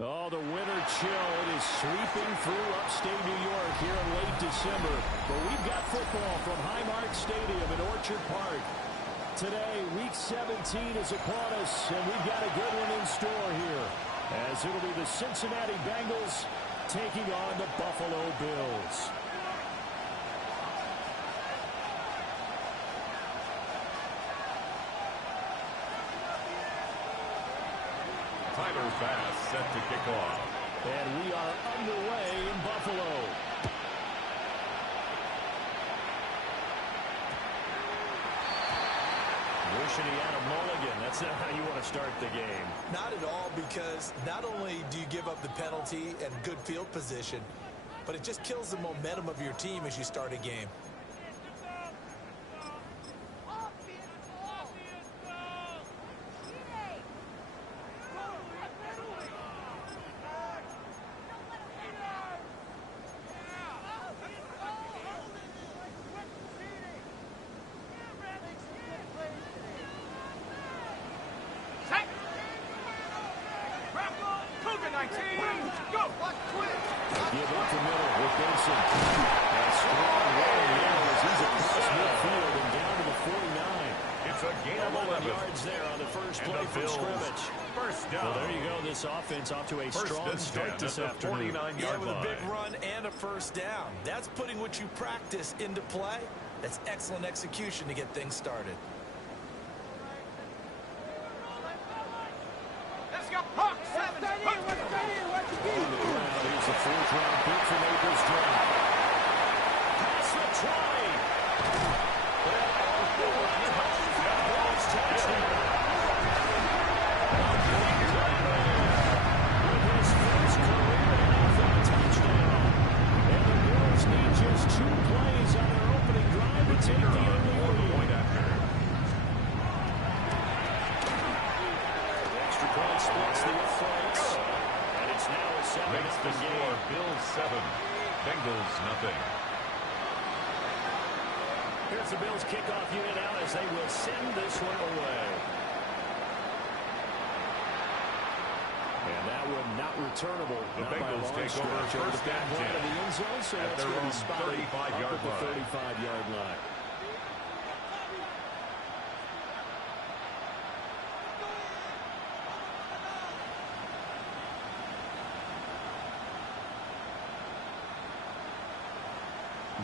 Oh, the winter chill. It is sweeping through upstate New York here in late December. But we've got football from Highmark Stadium in Orchard Park. Today, Week 17 is upon us, and we've got a good one in store here, as it'll be the Cincinnati Bengals taking on the Buffalo Bills. Tyler Bass set to kick off. And we are underway in Buffalo. Wishing he had a mulligan. That's not how you want to start the game. Not at all, because not only do you give up the penalty and good field position, but it just kills the momentum of your team as you start a game. Offense off to a strong start this afternoon. Yeah, with a big run and a first down. That's putting what you practice into play. That's excellent execution to get things started. Let's go, Hawks! On the ground, here's the fourth-round pick from April's draft. Past the 20. Touchdown. Just 2 plays on their opening drive to take the early lead. Extra point splits the uprights, and it's now a 7. Makes the score Bills 7, Bengals nothing. Here's the Bills kickoff unit out as they will send this one away. And that one not returnable. The Bengals take over first and 10 of the end zone, so at that's their going to own be spotted 35-yard up at the line. 35-yard line.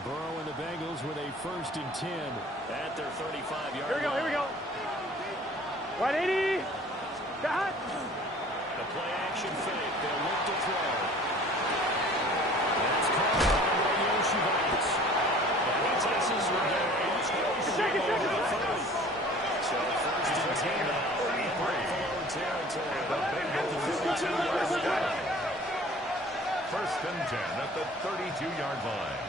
Burrow and the Bengals with a 1st and 10 at their 35-yard line. Here we go. 180. Got. The play action fake. They'll look to throw. That's caught by Yoshibas. And he takes his right. Second. So 1st and 10 now. Buffalo territory. The Bengals 32-yard line. 1st and 10 at the 32-yard line.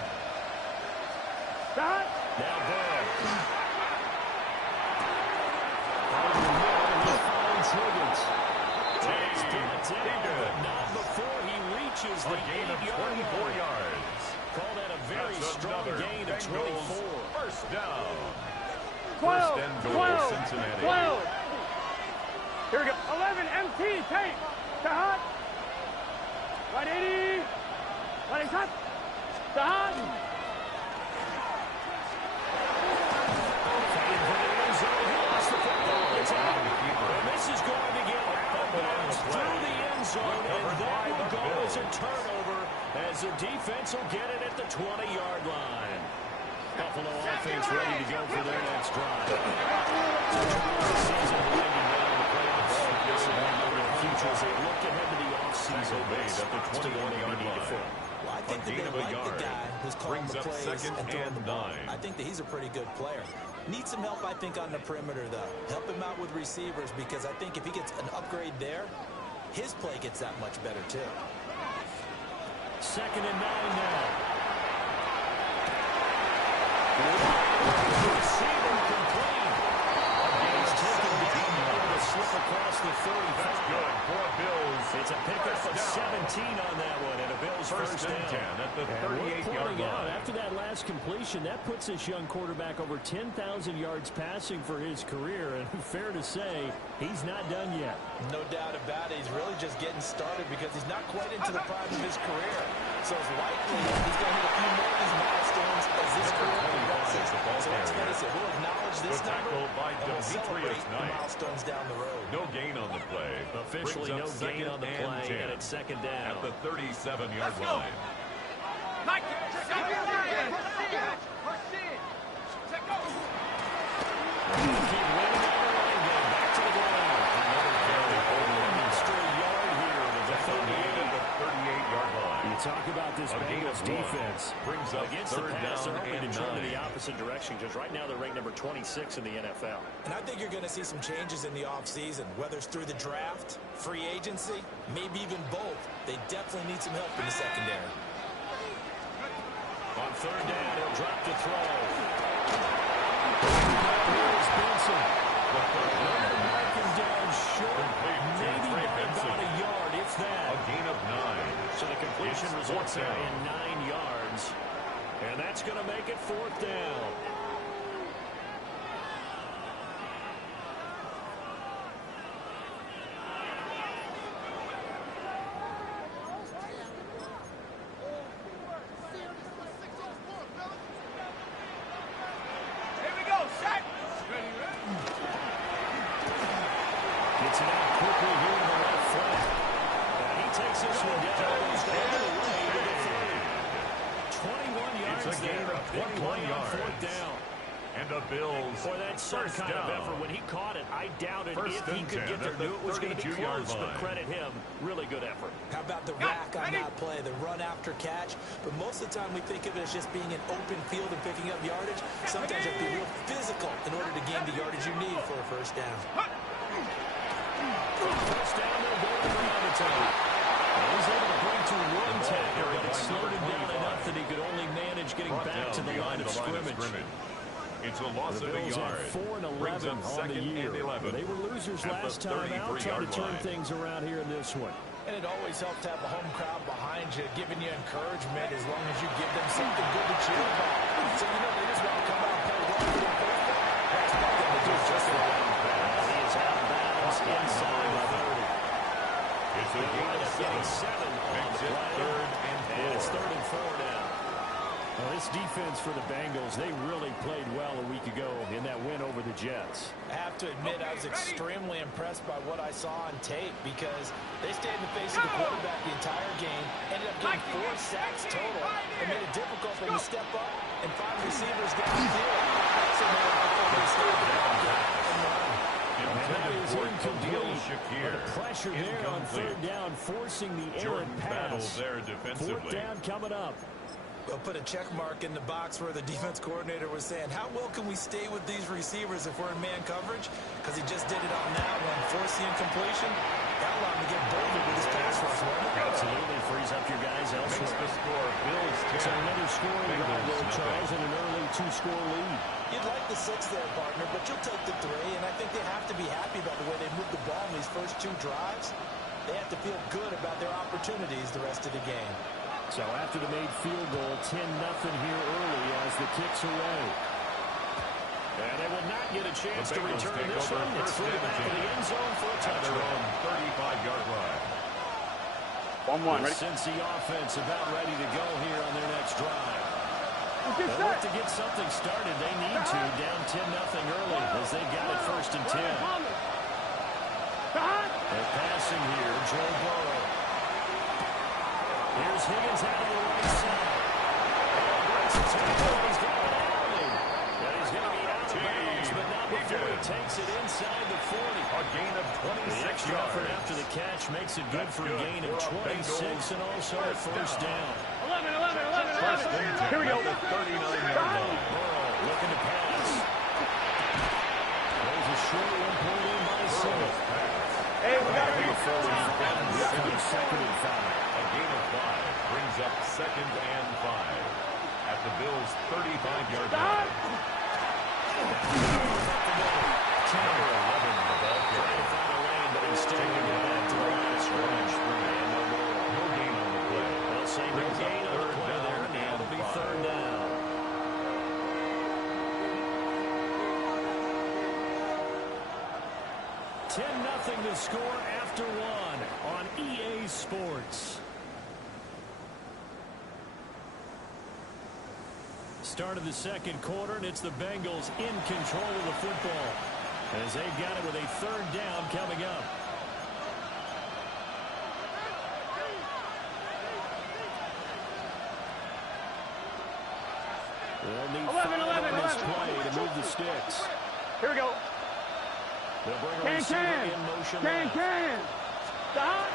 Got. Now Burrow. Higgins. Takes it down, but not before he reaches the gain of 24 yards. Call that a very strong gain of 24. First down. 12. First and goal, Cincinnati. 12. Here we go. 11. MT. Take. Tahat. 180. 180. Tahat. This is going to get bounced through the end zone, and that will go as a turnover as the defense will get it at the 20-yard line. Buffalo offense ready to go for their next drive. Season winding down the playoffs. This will be the future as they look ahead to the offseason. Made at the 21-yard line. Well, I think that they like the guy who's calling the plays and throwing the ball. I think that he's a pretty good player. Needs some help, I think, on the perimeter, though. Help him out with receivers, because I think if he gets an upgrade there, his play gets that much better, too. 2nd and 9 now. Receiver complete. He's taken down to slip across the 30. That's good for Bills. It's a pickup of 17. on that one, and a Bills first and down. 10 at the 38-yard line. After that last completion, that puts this young quarterback over 10,000 yards passing for his career, and fair to say, he's not done yet. No doubt about it. He's really just getting started because he's not quite into the prime of his career. So it's likely he's going to hit a few more of these milestones as this career progresses. So let's face it, we'll acknowledge this number and we'll celebrate the milestones down the road. No gain on the play. Officially no gain on the play, and it's second down. At the 37-yard line. Talk about this Bengals defense brings up against third the pass. They're down hoping to and turn in 9. the opposite direction because right now they're ranked number 26 in the NFL. And I think you're going to see some changes in the offseason, whether it's through the draft, free agency, maybe even both. They definitely need some help in the secondary. On third down, he'll drop to throw. Here's Benson. Marking down short, maybe by about a yard, if that. A gain of 9. So the completion results in 9 yards. And that's going to make it fourth down. Here we go, set. Gets it out quickly here to the left flank. And he takes this one down. He's down to the way to the 30. 21 yards. It's a gain of 21 yards. Fourth down. And the Bills Boy, that's some first kind down. of effort. When he caught it, I doubted First if he and could 10 get there. at the Knew it was going to be 32-yard close, but line. credit him. Really good effort. How about the rack on that play, the run after catch? But most of the time we think of it as just being an open field and picking up yardage. Sometimes you have to be real physical in order to gain the yardage you need for a first down. First down, they'll go to the Monotone. He's able to bring to one tackle, but it slowed him down enough that he could only manage getting back to the line of scrimmage. It's a loss of a yard. 4 and 11 on the year. They were losers last time out, trying to turn things around here in this one. And it always helps to have a home crowd behind you, giving you encouragement as long as you give them something good to cheer about. So, you know, they just want to come out and play well for their first down. I expect them to do just that. He is out of bounds inside the 30. It's a gain of 7 on the play. And it's 3rd and 4 now. Well, this defense for the Bengals, they really played well a week ago in that win over the Jets. I have to admit, I was extremely impressed by what I saw on tape because they stayed in the face of the quarterback the entire game, ended up getting 4 sacks total, and made it difficult for them to step up and find receivers downfield. So they were able to stay in and run. The pressure there on third down, forcing the errant pass. Fourth down coming up. We'll put a check mark in the box where the defense coordinator was saying, how well can we stay with these receivers if we're in man coverage? Because he just did it on that one, forced the incompletion. That allowed him to get bolder with his pass rush. Absolutely frees up your guys elsewhere. Makes the score Bills 10. So another scoring drive there, Charles, and an early 2-score lead. You'd like the 6 there, partner, but you'll take the 3, and I think they have to be happy about the way they moved the ball in these first 2 drives. They have to feel good about their opportunities the rest of the game. So after the made field goal, 10-0 here early as the kick's away. And they will not get a chance to return this one. It's through the back of the end zone for a touchdown. 35-yard line. 1-1, ready? Cincy offense about ready to go here on their next drive. They look to get something started. They need to. Down 10-0 early as they got it 1st and 10. They're passing here. Joe Burrow. Here's Higgins out of the right side. He's going to be out of bounds, but not before he takes it inside the 40. A gain of 26 The extra yards. effort after the catch makes it good for a gain of 26 and also a first down. 11. First and 10 Here we go. at the 39-yard line. Burrow looking to pass. There's a short one pulled in by Smith. Hey, we got it. Second and 5. A gain of 5 brings up 2nd and 5 at the Bills' 35-yard line. Number 11 in the ball carrier. But instead we go back to the line of scrimmage. No gain brings up third down and it'll be third down. Nothing to score after one on EA Sports. Start of the second quarter, and it's the Bengals in control of the football as they've got it with a third down coming up. They'll need 5 on this play to move the sticks. Here we go. They'll bring a receiver in motion. Stop.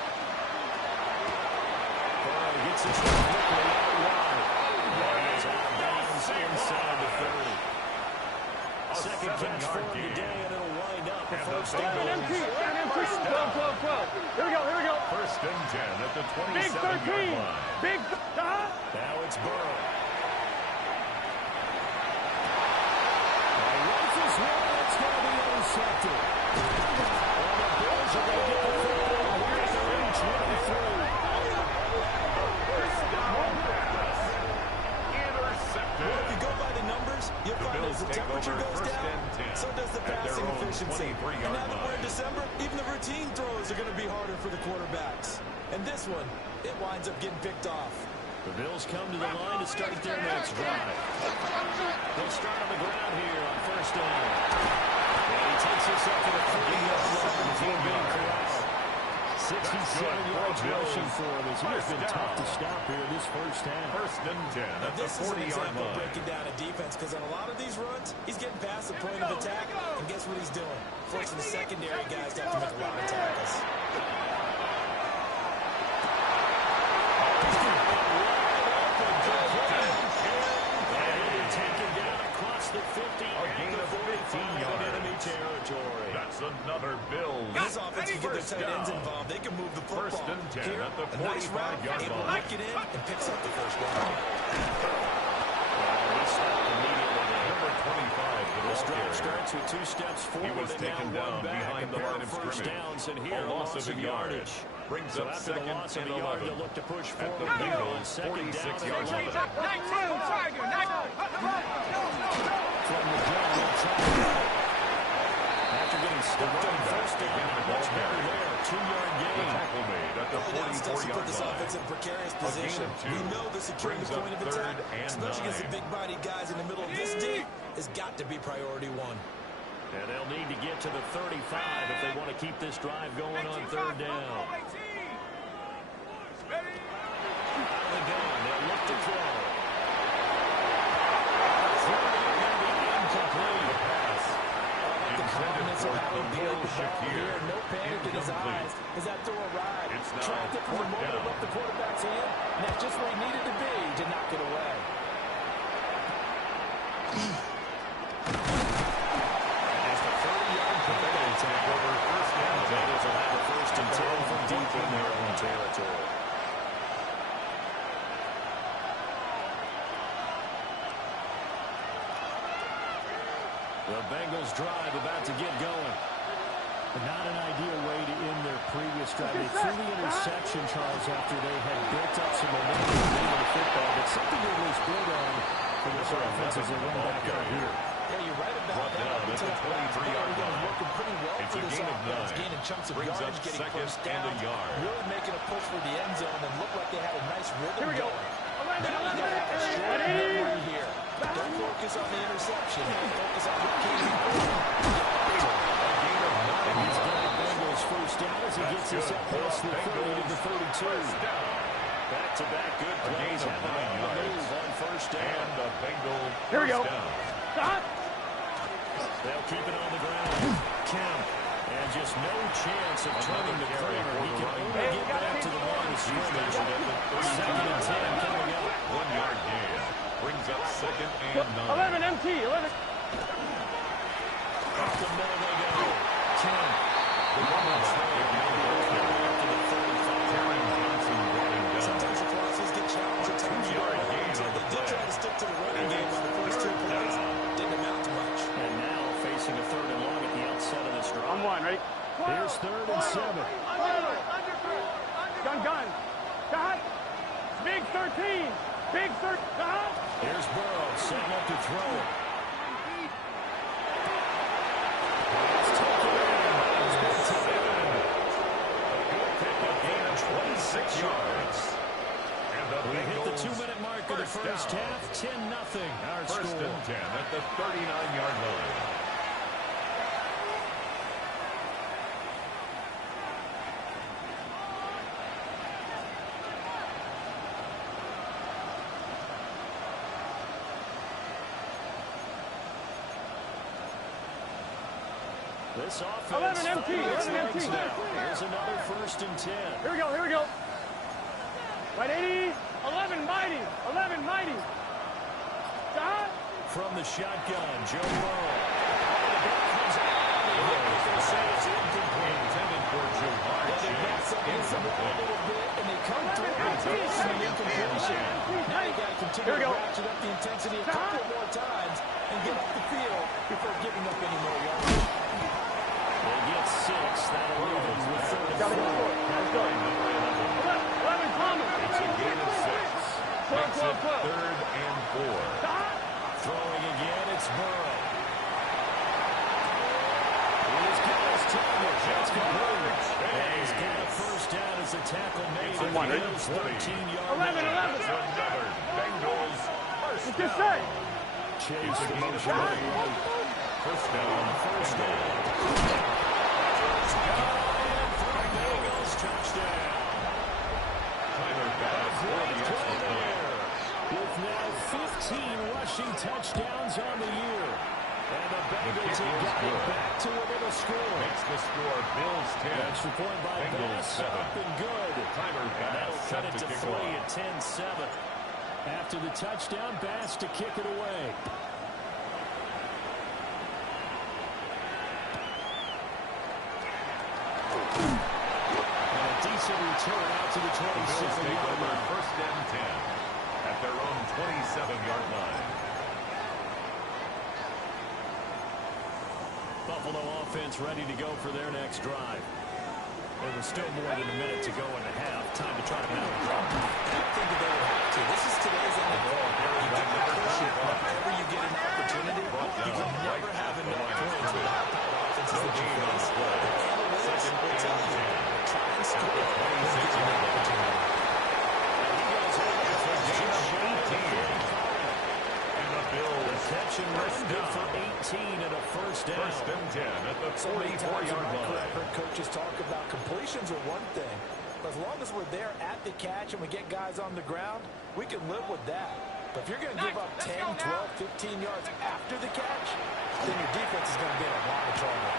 Burrow gets this one quickly out wide. Is out of bounds inside the 30. Second catch for him today, and it'll wind up a first down. 12. Here we go. First and 10 at the Big 27-yard line. Big. Now it's Burrow. Rifles one, it's going to be intercepted. Well, the Bills are going to get the football here at their own 23. Intercepted. Well, if you go by the numbers, you'll find as the temperature goes down, so does the passing efficiency. And now that we're in December, even the routine throws are going to be harder for the quarterbacks. And this one, it winds up getting picked off. The Bills come to the line to start their next drive. They'll start on the ground here on first down. And he takes us up to the 30-yard line before being corralled. 67 yards rushing for him as he has been tough to stop here this first half. First and 10 at the 40-yard line. This is an example of breaking down a defense because on a lot of these runs, he's getting past the point of attack, and guess what he's doing? Forcing the secondary guys to have to make a lot of tackles. The 50 a gain of 15 yards. Enemy territory. That's another Bills. This offense can get their tight ends involved. They can move the football. First and 10 here, at the a nice route, 45-yard able to line. look it in and picks up the first down. He stopped immediately there. Number 25. This drive starts with 2 steps forward. He was and taken now down 1 back. behind the line of first scrimmage. downs, and here A loss of a yardage. Brings so up after the second loss of and a yard, 11. they'll look to push At forward the here on Bengals' second down. 46-yard line. From the gun, they'll try it. After getting stuck on first down, much better there. 2-yard The gain. tackle made at the Early down steps to 44-yard put this line. offense in precarious A gain position. of 2. We know the securing the Brings up point of third attack, and especially against the 9. big-bodied guys in the middle of this deep, has got to be priority 1. And they'll need to get to the 35 if they want to keep this drive going on third down. Out of the gun, they'll look to throw. Incomplete. Pass. The confidence of how he played the ball Shakir. here. No panic in his Incomplete. eyes as that throw arrived. It's now Tracked it from the fourth moment it down. left the quarterback's hand, and that's just where he needed to be to knock it away. As the 30-yard penalty attack over first down. The Bengals will have a first and 10 from deep in their own territory. The Bengals drive about to get going. But not an ideal way to end their previous drive. They threw the interception, Charles, after they had built up some momentum in the football. But something to at least build on for this offense as they run back out here. Yeah, you're right about Brought that. down at the 23-yard line. Working pretty well It's for a this gain of offense. 9. Gaining chunks of Brings yardage, up getting second first and down. a yard. Really making a push for the end zone and looked like they had a nice rhythm Here we go. going. Now you got to have a strong memory here. Don't focus on the interception. Focus on what came before. He's got the Bengals first down as he gets us up past the 30 to the 32. Back-to-back good plays. of 9 yards. Move on first down. And the Bengal Here we go. first down. Stop. They'll keep it on the ground. Kemp. And just no chance of turning the corner. He can only get back to the line of scrimmage. Second and 10 coming up. 1-yard gain. Brings up second and 9. 11 MT. 11. Up the middle they go. Kemp. The one-man throw. Up to the 35. Aaron Johnson running down. Sometimes your crosses get challenged. At times you don't want to. They did try to stick to the running game on the first 2 plays. Didn't amount to much. And now facing a third and long at the outset of this drive. On 1, ready? Here's third and 7. Gun. Stop. Big 13. Big 13. Here's Burrow, setting up to throw it. Pass taken in. It's been taken. A gain of 26 yards. And the We hit the Bengals 2-minute mark of the first down. half. 10-0 our First score. and 10 at the 39-yard line. This offense 11 empty, finding its 11 legs empty. now. Here's another 1st and 10. Here we go, here we go. Right 80. 11 mighty. 11 mighty. Stop. From the shotgun, Joe Burrow. The ball comes out. They say it's incomplete. Intended for Jamar Chase. Incomplete. And they come through and force an incompletion. Now you got to continue to ratchet up the intensity a couple more times and get off the field before giving up any more yards. They get 6. That'll leave them with 3rd and 4. Let's go. 11 Thomas. It's a gain of 6. Makes it 3rd and 4. Stop. Throwing again, it's Burrow. He's got his target. That's complete. And he's got a 1st down as the tackle made. It's a It gain of goes 20. 13-yard 11. It's another Bengals first What's this down. say? Chase the Gain of motion. 3. First down. First down. Bengals touchdown. Tyler Bass for the extra point. With now 15 rushing touchdowns on the year. And the Bengals have got it back to within a score. Makes the score Bills 10. Extra point by Bengals Bass, 7. up and good. Tyler That'll Bass cut set it to to kick 3 off. at 10-7. After the touchdown, Bass to kick it away. And a decent return out to the The Bills take 27-yard over line. 1st and 10 at their own 27-yard line. Buffalo offense ready to go for their next drive. There was still more than a minute to go in the half. Time to try to mount a drop. I think that they would have to. This is today's NFL. You got to push it whenever you get an opportunity. You can never have enough points with how power offenses that you face. Analytics will tell you, try and score when you get an opportunity. He goes over It's a gain of 18. And the Bills catch and run good for 18 and a 1st down. 1st and 10 at the So many times in 44-yard my career, line. I've heard coaches talk about completions are one thing, but as long as we're there at the catch and we get guys on the ground, we can live with that. But if you're going to give up 10, 12, 15 yards after the catch, then your defense is going to be in a lot of trouble.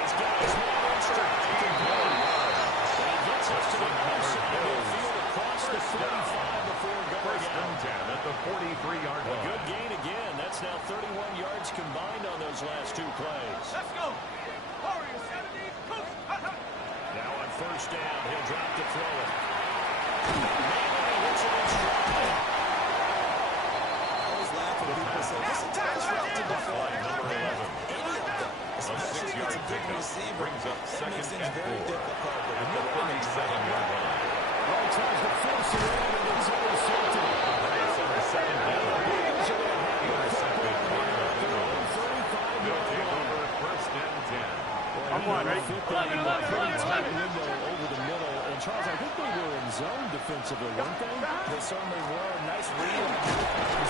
He's got his man in stride. He gets us to the other side of the field across the 45 before going 1st out. and 10 at the 43-yard A line. good gain again. That's now 31 yards combined on those last 2 plays. Let's go. Warriors 70. Coach. Now on 1st down, he'll drop to throw it. Manning hits it in stride. I always laugh when people say, this is a tough route to defend. Number 11. Any of them, A especially if 6-yard it's a good pickup receiver, brings up that 2nd makes things and 4 very difficult. But at when the you're running 37-yard line. Well, tries to force it in and it's intercepted. It's on the 2nd down. Bengals are going to have Intercepted by the Bills. 35 They'll yard take line. over 1st and 10. I'm one, right? Fit that in a pretty tight window over the middle. And Charles, I think they were in zone defensively, weren't they? They certainly were. Nice read.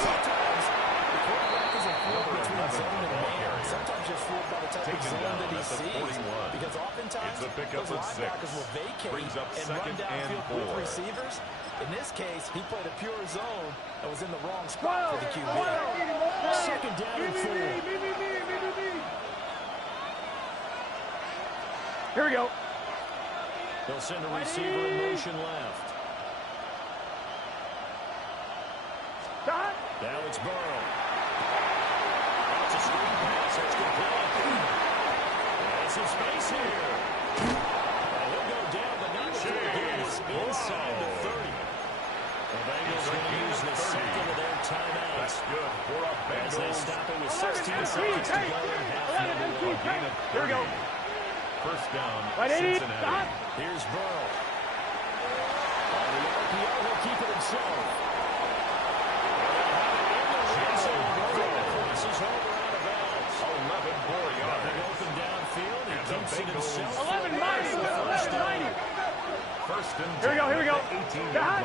Sometimes the quarterback isn't fooled between zone and man. Sometimes you're fooled by the type of Taken zone down that he at the sees. 41. Because oftentimes It's a pickup those of 6. linebackers will vacate Brings up and run 2nd and downfield 4. with receivers. In this case, he played a pure zone and was in the wrong spot for the QB. 2nd down and 4. Here we go. They'll send a receiver in motion left. Stop. Now it's Burrow. That's a screen pass. That's complete. There's some space here. He'll go down, but not before getting inside the 30. The Bengals are going to use the 2nd of their timeouts. That's good for a As they Bengals. stop it with 16 seconds to go in half number 1. Gain of 30. Here we go. 1st down, Right, 80. Cincinnati. Stop. Here's Burrow. On the RPO, he'll keep Here we go, here we go. 18-yard line.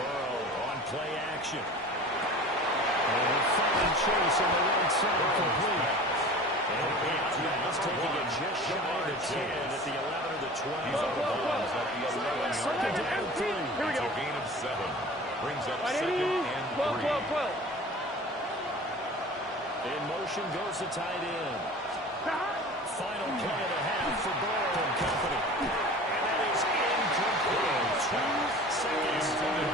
Burrow on play action. And a fine chase on the right side complete. And he's taking it just shy of the 10 at the 11 or the 12. He's on the balls at the 11-yard Second line. down, 3. Here we It's go. a gain of 7. Brings up Right, second 80. and 12, 3. 12, 12. In motion goes the tight end. Final play of the half for Burrow and company. And that is incomplete. 2 seconds to the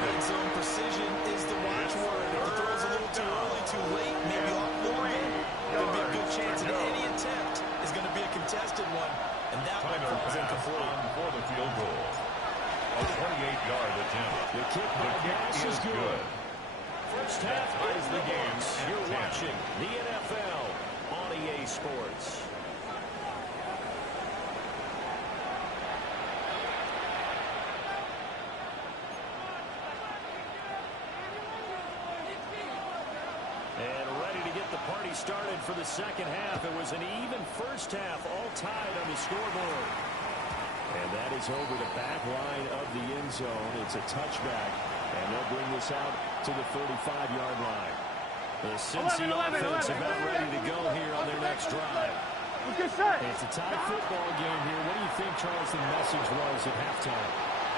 Red zone precision is the watchword. If the throw's a little too early, too late, maybe off a little bit, there'll be a good chance that any attempt is going to be a contested one, and that one falls incomplete. For the field goal. A 28-yard attempt. The kick by Gas is good. First half is the game. You're watching the NFL on EA Sports. And ready to get the party started for the second half. It was an even first half, all tied on the scoreboard. And that is over the back line of the end zone. It's a touchback. And they'll bring this out to the 35-yard line. The Cincy offense about ready to go here on their next drive. It's a tied football game here. What do you think, Charles, the message was at halftime?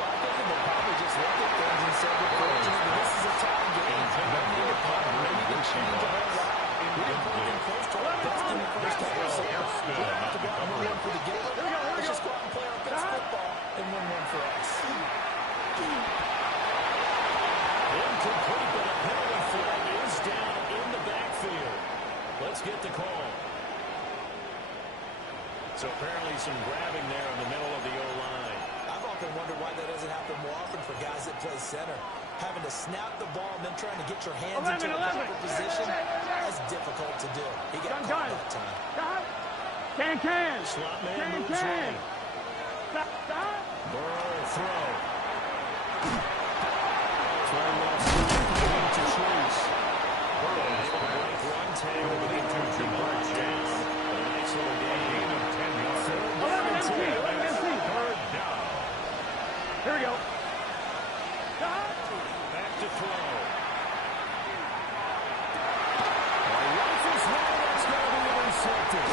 Well, I think they'll probably just look at things and say, unfortunately, this is a tie game. Maybe the punt, maybe the change a whole lot. We didn't put anything close to our best in the first half. So we don't have to go out and win one for the game. Let's just go out and play our best football and win one for us. Incomplete, but a penalty flag is down in the backfield. Let's get the call. So apparently some grabbing there in the middle of the O-line. I've often wondered why that doesn't happen more often for guys that play center. Having to snap the ball and then trying to get your hands into the proper position, that's difficult to do. He got caught that time. Can. Slot man moves in. Burrow throw. Throw left to Chase. Burrow's on the break one tackle with a 2-yard down. A nice little gain of 10 yards. Third down. Here we go. Back to throw. Rifles one, that's going to be intercepted.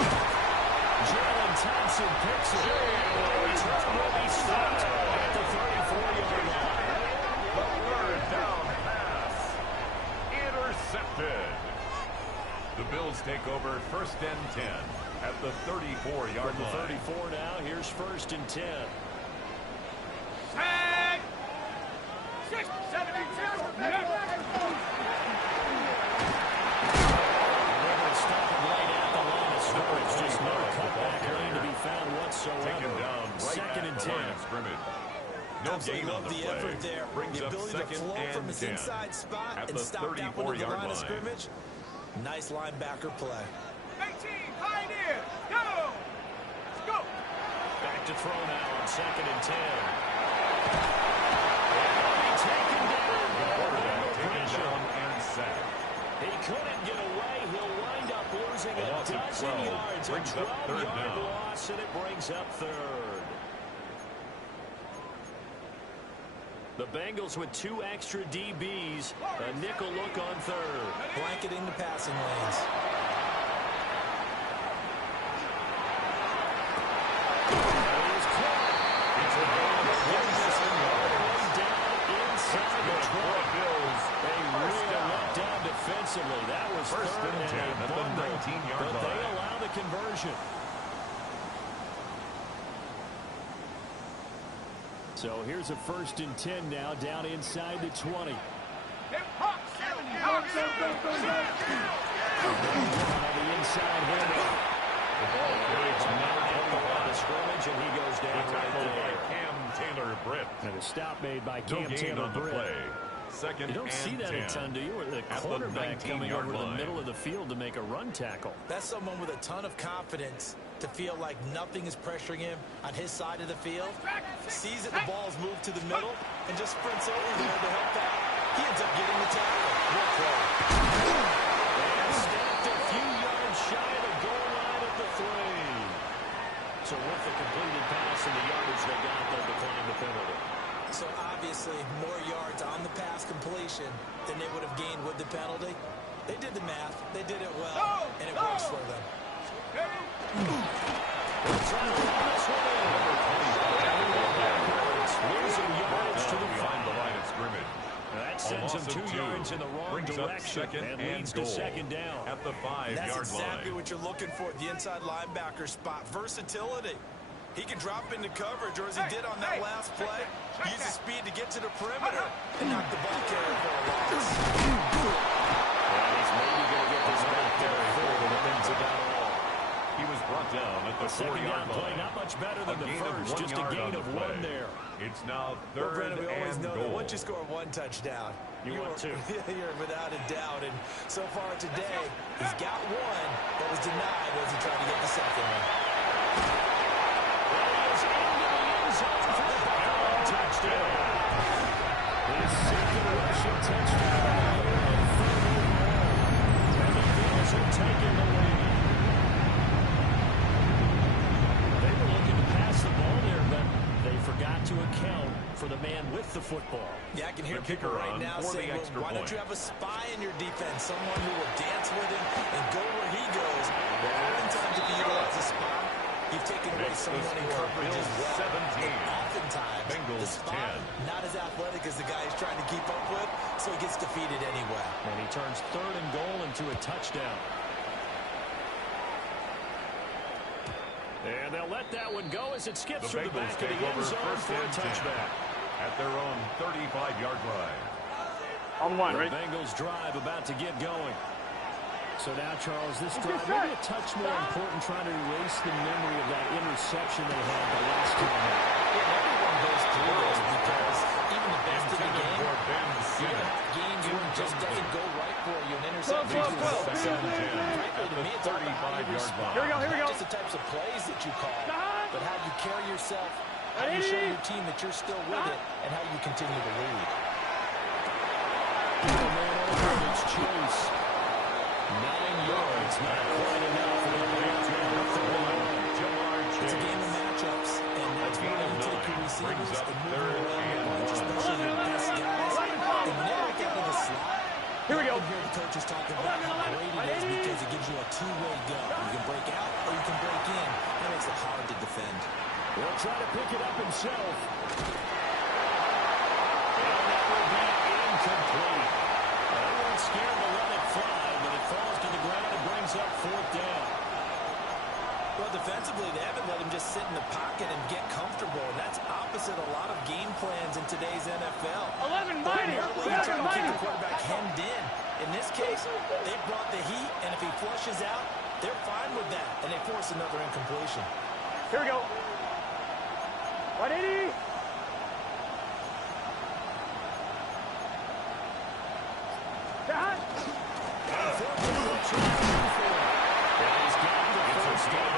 Jalen Thompson picks it. Return will be stopped at the 34-yard line. The third down pass. Intercepted. The Bills take over first and 10 at the 34-yard line. 34 now. Here's first and 10. Tag. 6, 7, 8, 0. Stop it right at the line of scrimmage. Just no cutback lane to be found whatsoever. Taken down right second at and the 10. line of scrimmage. No Absolutely gain on love the the play. effort there. Brings The up ability to second flow from and his 10 inside spot at and the stop that one to the 34-yard line of line. scrimmage. Nice linebacker play. 18, Pioneer. Go. Let's go. Back to throw now on second and 10. And taken down. Quarterback taken down and sacked. He couldn't get away. He'll wind up losing a loss of dozen 12. yards. A Brings up third 12-yard down. loss, and it brings up third. The Bengals with 2 extra DBs. A nickel look on third. Blanketing the passing lanes. Defensively, that was First and 10 at the 19-yard but line. they allow the conversion. So here's a first and 10 now, down inside the 20. On the inside window. The ball carries now At the line of scrimmage, and he goes down right by there. Cam Taylor-Britt. And a stop made by No Cam gain on the Taylor-Britt. play. Second You don't and see that 10 a ton, do you? Or the at the quarterback coming 19-yard over the line. middle of the field to make a run tackle. That's someone with a ton of confidence to feel like nothing is pressuring him on his side of the field. Sees that the ball's moved to the middle and just sprints over there to help out. He ends up getting the tackle. Real play. And stepped a few yards shy of the goal line at the 3. So with the completed pass and the yardage they got, they'll decline the penalty. So obviously more yards on the pass completion than they would have gained with the penalty. They did the math. They did it well, and it works for them. Losing yards to the behind the line of scrimmage. That sends them 2 yards in the wrong direction and leads to second down. At the 5-yard line. That's exactly what you're looking for at the inside linebacker spot. Versatility. He can drop into coverage, or as he did on that last play, use his speed to get to the perimeter and knock the ball carrier for a loss. And he's maybe going to get this back there for the defense of that all. He was brought down at the 4-yard line. Not much better than the first, just a gain of 1 there. It's now 3rd we always and know goal. that once you score 1 touchdown, you want 2. You're without a doubt. And so far today, he's got 1, but was denied as he tried to get the second one. Touchdown. His second rushing touchdown. And the Bills are taking the lead. They were looking to pass the ball there, but they forgot to account for the man with the football. Yeah, I can hear people right now saying, well, why don't you have a spy in your defense, someone who will dance with him and go where he goes. Well, oftentimes if you utilize a spy, you've taken away someone in coverage as well. 17. And oftentimes, the spy, not as athletic as the guy he's trying to keep up with, so he gets defeated anyway. And he turns 3rd and goal into a touchdown. And they'll let that one go as it skips through the back of the end zone for a touchback. At their own 35-yard line. On 1, right? The Bengals drive about to get going. So now, Charles, this drive maybe a touch more important, trying to erase the memory of that interception they had the last time out. Yeah, everyone goes through this because even the best of the game, you're going to have games where it just doesn't go right for you. An interception is frankly, to me, it's all about your response. Here we go, here we go. Not just the types of plays that you call, but how you carry yourself, how you show your team that you're still with it, and how you continue to lead. It's Chase. 9 yards, not quite enough. It's a game of matchups, and that's why you take your receivers and move them around a bunch, especially your best guys. And when they work out of the slot, here we go. You can hear the coaches talking about how great it is because it gives you a two-way go. You can break out or you can break in. That makes it hard to defend. He'll try to pick it up himself. And that will be incomplete. Everyone's scared to let it fly, but it falls to the ground and brings up 4th down. Well, defensively, they haven't let him just sit in the pocket and get comfortable, and that's opposite a lot of game plans in today's NFL. 11 mighty! You're trying to keep the quarterback hemmed in. In this case, they brought the heat, and if he flushes out, they're fine with that, and they force another incompletion. Here we go. 180! That!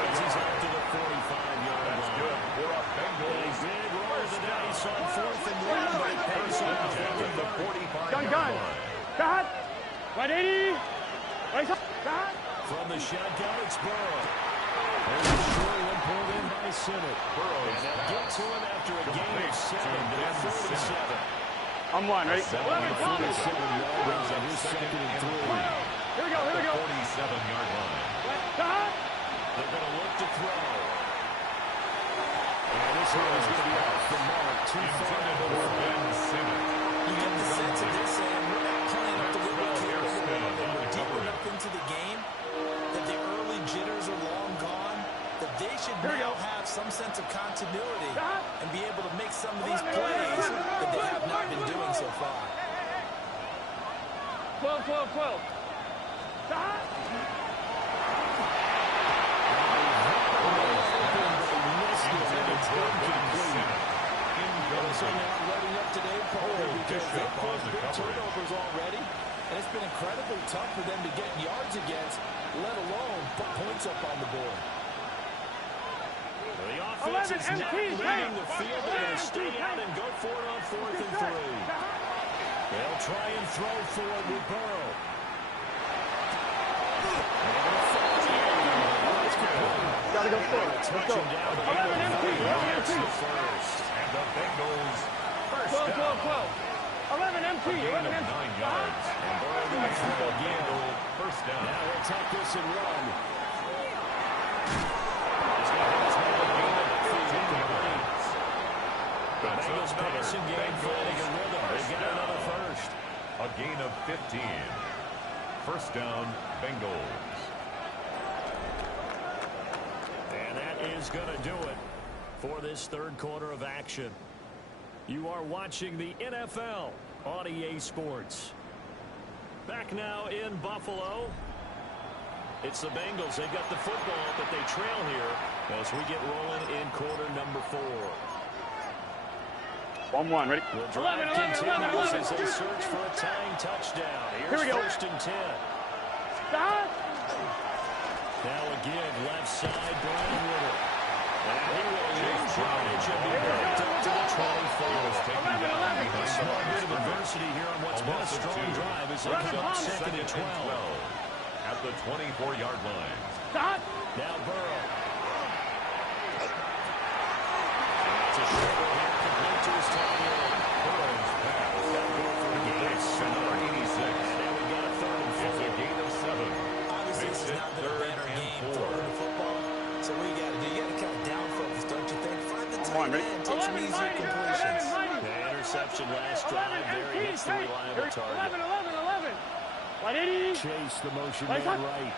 He's up to the 45-yard line. That's good for a Bengals. Big roll of the dice on 4th and 1, but it pays off at the 45-yard line. Cut! 180! Cut! From the shotgun, it's Burrow. There's a short one pulled in by Sinnott. And they'll get to him after a gain of 7 to the 47. I'm 1, right? 47 yards on his 2nd and 3. Here we go, here we go. 47-yard line. Cut! They're going to look to throw. And this one is going to be off the mark. Too far to go. You get the sense of this saying, we're not playing up to what we're capable of, and we're deep enough into the game that the early jitters are long gone, that they should now have some sense of continuity and be able to make some of these plays that they have not been doing so far. 12. Cut! So now loading up today, probably because they've caused big turnovers already, and it's been incredibly tough for them to get yards against, let alone put points up on the board. The offense is not leading the field. They're going to stay out and go for it on 4th and 3. They'll try and throw for it with Burrow. Gotta go forward. Let's go. 11 MT. 11 MT. And the Bengals first 12, 12, down. 12. 11 MT. 11 MT. 9 yards. And the Bengals first down. Now he'll take this and run. That's Bengals another passing game finding a rhythm. They've got another first. A gain of 15. First down, Bengals. And that is going to do it for this third quarter of action. You are watching the NFL on EA Sports. Back now in Buffalo. It's the Bengals. They've got the football, but they trail here as we get rolling in quarter number 4. 1-1. Ready? The drive continues as they search for a tying touchdown. Here's Here we go. first and 10. Stop. Now a give left side, Brian with it. And he will lose yardage and be brought up to the 24. 11. A small bit of adversity here on what's been a strong drive as they come up second and 12. At the 24-yard line. Stop. Now Burrow. It's a short one here, complete to his tight end. Burrow's pass. It's number 86. Now we've got a third and 4. It's a gain of 7. Obviously, this has not been a better game throwing the football. So what you got to do? You got to kind of down focus, don't you think? Find the tight end, take some easier completions. The interception last drive there. He hits the reliable target. 11. Right, 80. Chase the motion man right.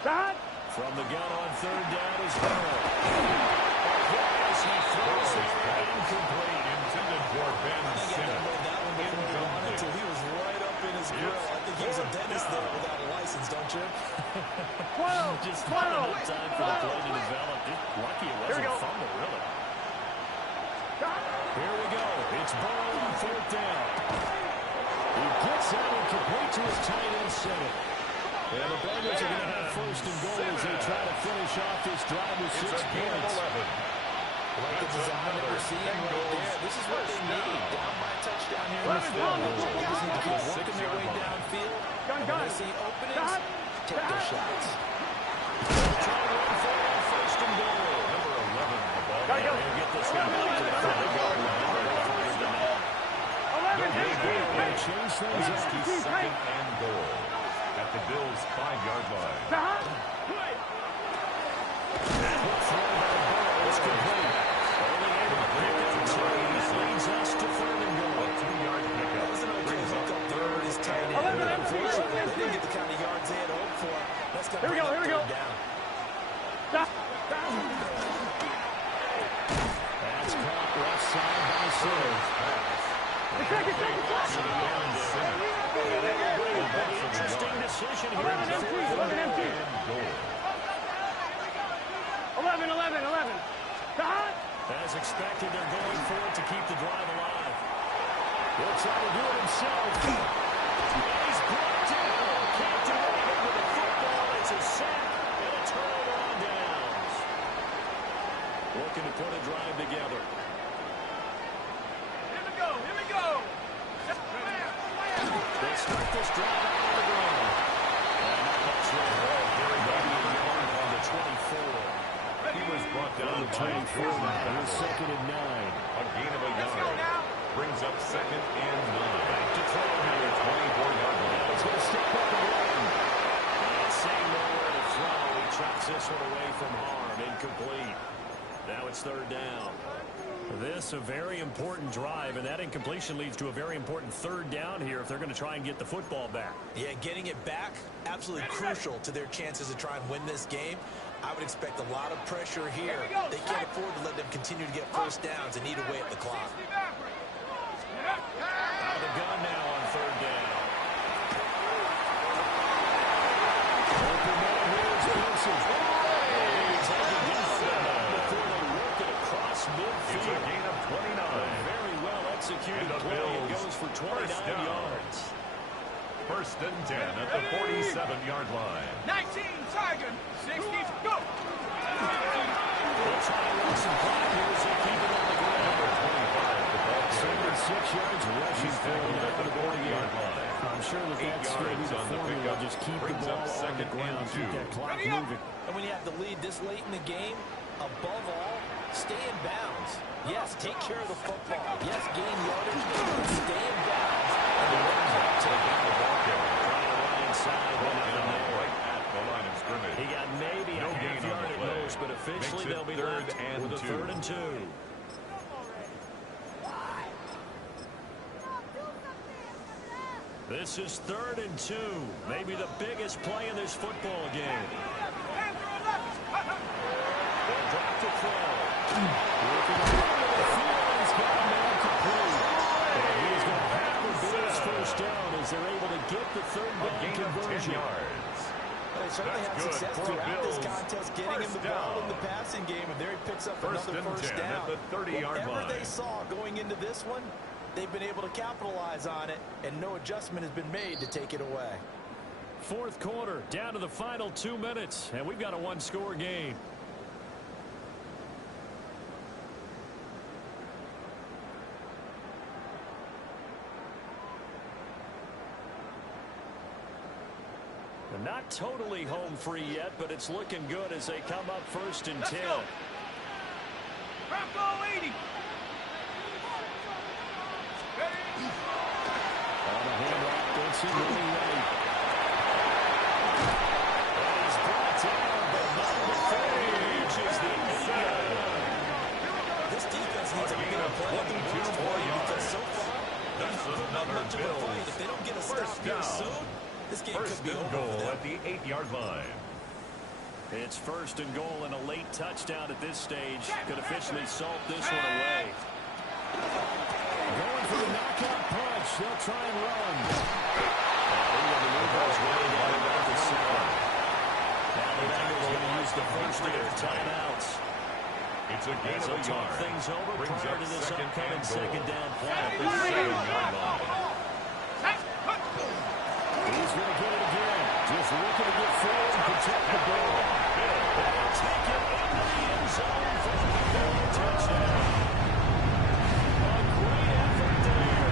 Stop. From the gun on third down is Burrow. As he throws it incomplete. Intended for Ben I think I Simmons. made that one before he wanted to. He was right up in his grill. I think he was a dentist there without a license, don't you? 12. Just not enough time for the play to develop. Just lucky it wasn't a fumble, really. Here we go. It's Burrow on fourth down. He gets out and complete to his tight end center. And the Bengals are going to have first and goal as they try to finish off this drive with 6 points. Like the design that we're seeing right there. This is what they need. Down by a touchdown here in the field. They just need to keep working their way downfield. And when they see openings, take their shots. Try to run for it, first and goal. Number 11, the ball. They'll get this one back to the 5-yard line. They change things up. Second and goal at the Bills' 5-yard line. Stop. It's complete. Only able to pick up 2. That leads us to third and goal. 2-yard pickup. That was an okay hookup there with his tight end. Unfortunately, they didn't get the kind of yards they had hoped for. That's going to bring up third down. Stop. That's caught left side by Simmons. Interesting decision here. 11. Stop. As expected, they're going for it to keep the drive alive. He'll try to do it himself. He's brought down. Can't do anything with the football. It's a sack and a turnover on downs. Looking to put a drive together. Here we go. They start this drive out of the ground. And that's right. Very good on the 24. He was brought down the by 24 now. He's second and 9. A gain of a yard. Brings up second and 9. Back to throw here. 24-yard line. He's going to step up and run. And seeing nowhere to throw, he chucks this one away from harm. Incomplete. Now it's third down. This a very important drive, and that incompletion leads to a very important third down here if they're going to try and get the football back. Yeah, getting it back, absolutely crucial to their chances to try and win this game. I would expect a lot of pressure here. They can't afford to let them continue to get first downs and eat away at the clock. Out of the gun now on third down. Open man here is Wilson. He's taking down before they work it across midfield. It's a gain of 29. A very well executed play. It goes for 29 yards. First and 10 at the 47-yard line. 19, Tiger. 60, go. They'll try to run some clock here as they keep it on the ground. Number 25, the ball carrier. 6 yards rushing for him at the 40-yard line. I'm sure that 8 that's going to be yards the on the formula. pickup. Just keep the Brings ball up on the second ground. and Keep 2. that clock moving. And when you have the lead this late in the game, above all, stay in bounds. Yes, take care of the football. Yes, gain yardage, but stay in bounds. And the run clock taking the ball carrier. Trying to run inside, but nothing there. Right at the line of scrimmage. He got maybe a half yard at most, but officially they'll be left with a 3rd and 2. This is 3rd and 2. Maybe the biggest play in this football game. They'll drop to throw. Looking over the field, he's got a man complete. And he's going to have the Bills first down as they're able to get the 3rd down conversion. 10 yards. They certainly had success throughout this contest, getting him the ball in the passing game, and there he picks up another first down. At the 30-yard line. Whatever they saw going into this one, they've been able to capitalize on it, and no adjustment has been made to take it away. 4th quarter, down to the final 2 minutes, and we've got a 1-score game. They're not totally home free yet, but it's looking good as they come up 1st and 10. Bronco 80. On a handoff, don't see running right. He's brought down, but not before he reaches the 8-yard. This defense needs a bigger play on the board for you because so far, that's another much of a fight. If they don't get a stop here soon, this game could be over goal for them. at the 8-yard line. It's 1st and goal and a late touchdown at this stage. Could officially salt this one away. Going for the knockout punch. They'll try and run. Now the Bengals going to use the first of their timeouts. It's a gain of a talk yard. things over Brings prior up to this second upcoming and goal. 2nd down play. At the 7-yard line. He's going to get it again. Just looking to get forward and protect the ball. They'll take it into the end zone for the touchdown. A great effort there.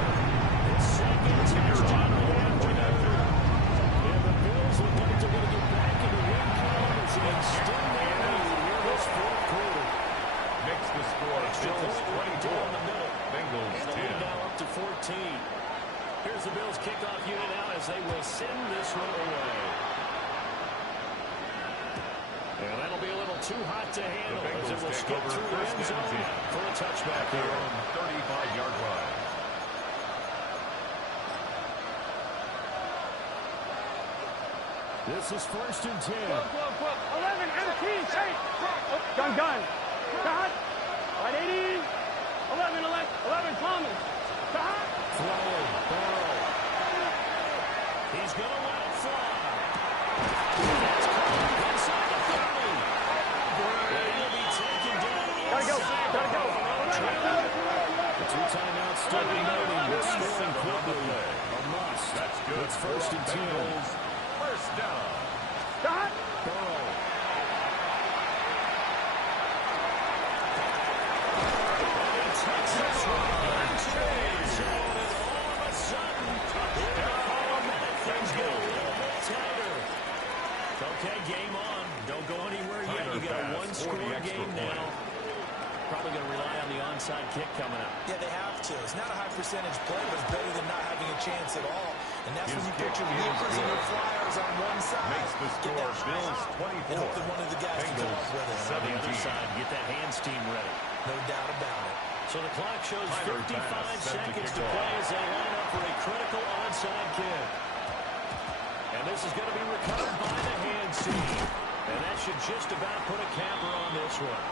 His 2nd touchdown of the afternoon. And the Bills look like they're going to get back in the win column as they extend their lead here this 4th quarter. Makes the score. Extra point right down the middle. Bengals and the 10. lead now up to 14. Here's the Bills kickoff unit now as they will send this one away. And that'll be a little too hot to handle as it will skip through the end zone for a touchback here on 35-yard line. This is 1st and 10. 11, MT, shake. Gun. Cut. Right 80. 11, Thomas. Cut. Throwing, Burrow. He's going to let it fly. That's caught inside the 30. They will be taken down. Gotta go. The 2 timeouts still remaining, but scoring quickly. A must. That's good. It's 1st and 10. First down. Cut. Burrow. Takes this one. Change. And all of a sudden, here are a minute. Things get a little bit tighter. Okay, game on. Don't go anywhere yet. You got a 1-score game now. Probably going to rely on the onside kick coming up. Yeah, they have to. It's not a high percentage play, but it's better than not having a chance at all. And that's when you put your Leapers and your Flyers on one side. Makes the score Bills 24. And hope that one of the guys can come up with it. On the other side, get that hands team ready. No doubt about it. So the clock shows 55 seconds to play as they line up for a critical onside kick. And this is going to be recovered by the hands team. And that should just about put a capper on this one.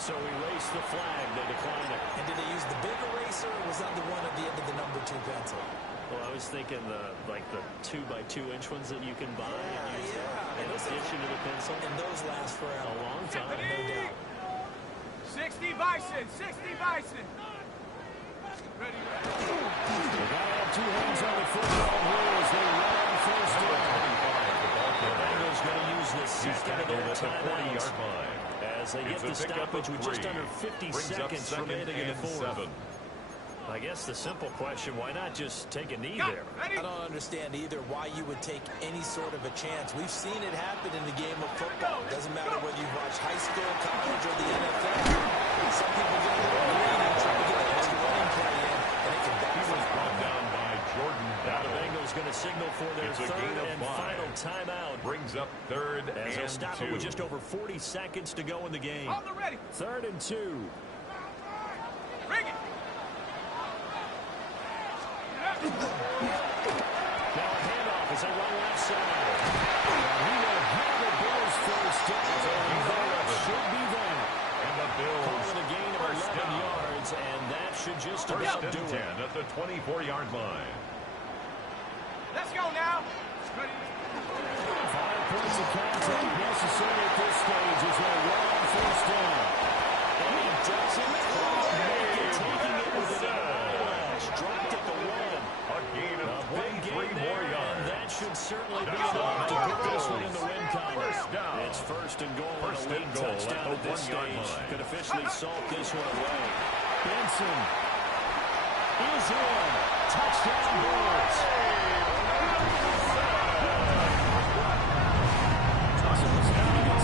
So we race the flag. They decline it. And did they use the big eraser, or was that the one at the end of the number 2 pencil? Well, I was thinking the 2x2-inch ones that you can buy and use in addition to the pencil. And those last for A long time. no doubt. 60 Bison. Ready. They got to have 2 hands on the football here as they run on 1st down. The Bengals going to use the 2nd of their timeouts as they get the stoppage with just under 50 seconds remaining in the 4th. I guess the simple question, why not just take a knee there? I don't understand either why you would take any sort of a chance. We've seen it happen in the game of football. It doesn't matter whether you watch high school, college, or the NFL. Some people get a little green and try to get an extra running play in, and it can backfire. He was brought down by Jordan. Now the Bengals going to signal for their third and final timeout. Brings up third and they'll stop it with 2. just over 40 seconds to go in the game. Ready. 3rd and 2. Bring it. Now a handoff as they run left side. He will have the Bills first down. That should be that. And the Bills calling a gain of 11 down. yards, and that should just First about and do 10 it. at the 24-yard line. Let's go now. 5 points of contact necessary at this stage as they run on first down. And he doesn't quite make it, taking it with an eyelash. Dropped at the 1. A gain of 23 more yards. And that should certainly be Touchdown. enough to put this one in the win column. First down. It's first and goal First on a and late goal touchdown at at the this 1-yard stage. line. Could officially salt this one away. Benson is in. Touchdown Bills.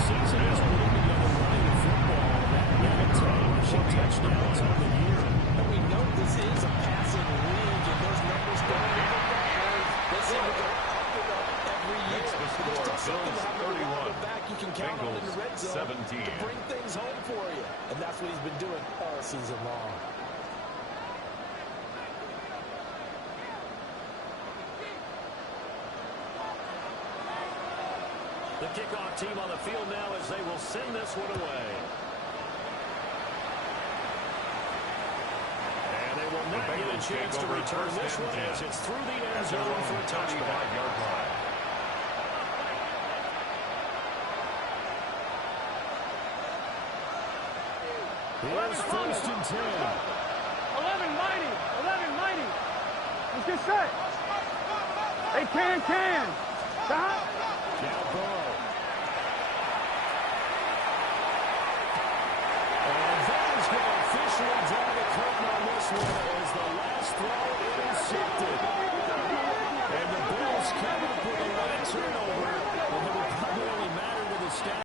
Season is putting together running the football. That many rushing touchdowns on the year. And we know this is a passing league, and those numbers don't even matter. They seem to go up and up every year. Makes the score There's still something Bills to have a 31. back you can count on in the red Bengals zone 17. to bring things home for you. And that's what he's been doing all season long. The kickoff team on the field now as they will send this one away. And they will not get a chance to return this one as it's through the end zone for a touchback. 35-yard line. Here's first and 10. 11 mighty. 11 mighty. Let's get set. They can. Stop. Now Burrow.